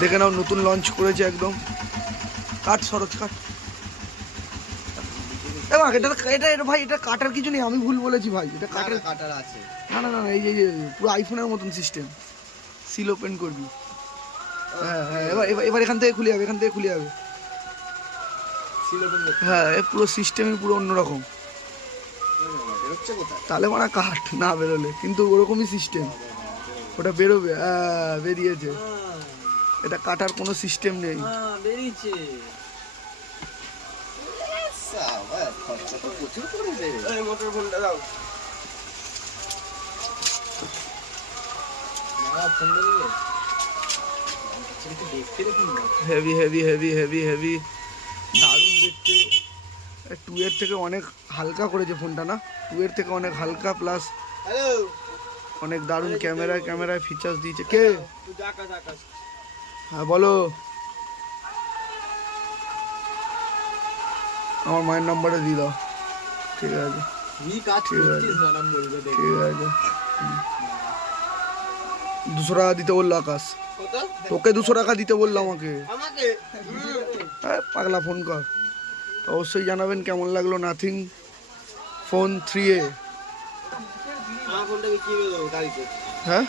দেখে নাও নতুন লঞ্চ করেছে একদম। কাট সরজ কাট। এটা এটা এটা ভাই এটা কাটার কিছু নেই আমি ভুল বলেছি ভাই। এটা কাটার কাটার আছে। না না না এই যে পুরো আইফোনের মতন সিস্টেম সিল ওপেন করবি। হ্যাঁ হ্যাঁ এবার এবার এখান থেকে খুলে যাবে এখান থেকে খুলে যাবে। হ্যাঁ এ পুরো সিস্টেমই পুরো অন্যরকম। তাহলে মানে কাট না বেরোলে। কিন্তু ওরকমই সিস্টেম ওটা বেরোবে হ্যাঁ বেরিয়েছে। এটা কাটার কোনো সিস্টেম নেই। Heavy heavy heavy heavy heavy দারুণ দেখতে। টু এর থেকে অনেক হালকা করেছে ফোনটা না? টু এর থেকে অনেক হালকা প্লাস অনেক দারুণ ক্যামেরায় ক্যামেরায় ফিচার্স দিয়েছে। কে? হ্যাঁ বলো। আমার মায়ের নাম্বারটা দিয়ে দাও। ঠিক আছে। ঠিক আছে। ঠিক দুশো টাকা দিতে বলল আকাশ। তোকে দুশো টাকা দিতে বলল আমাকে। হ্যাঁ পাগলা ফোন কর। অবশ্যই জানাবেন কেমন লাগল নাথিং ফোন থ্রি এ। হ্যাঁ?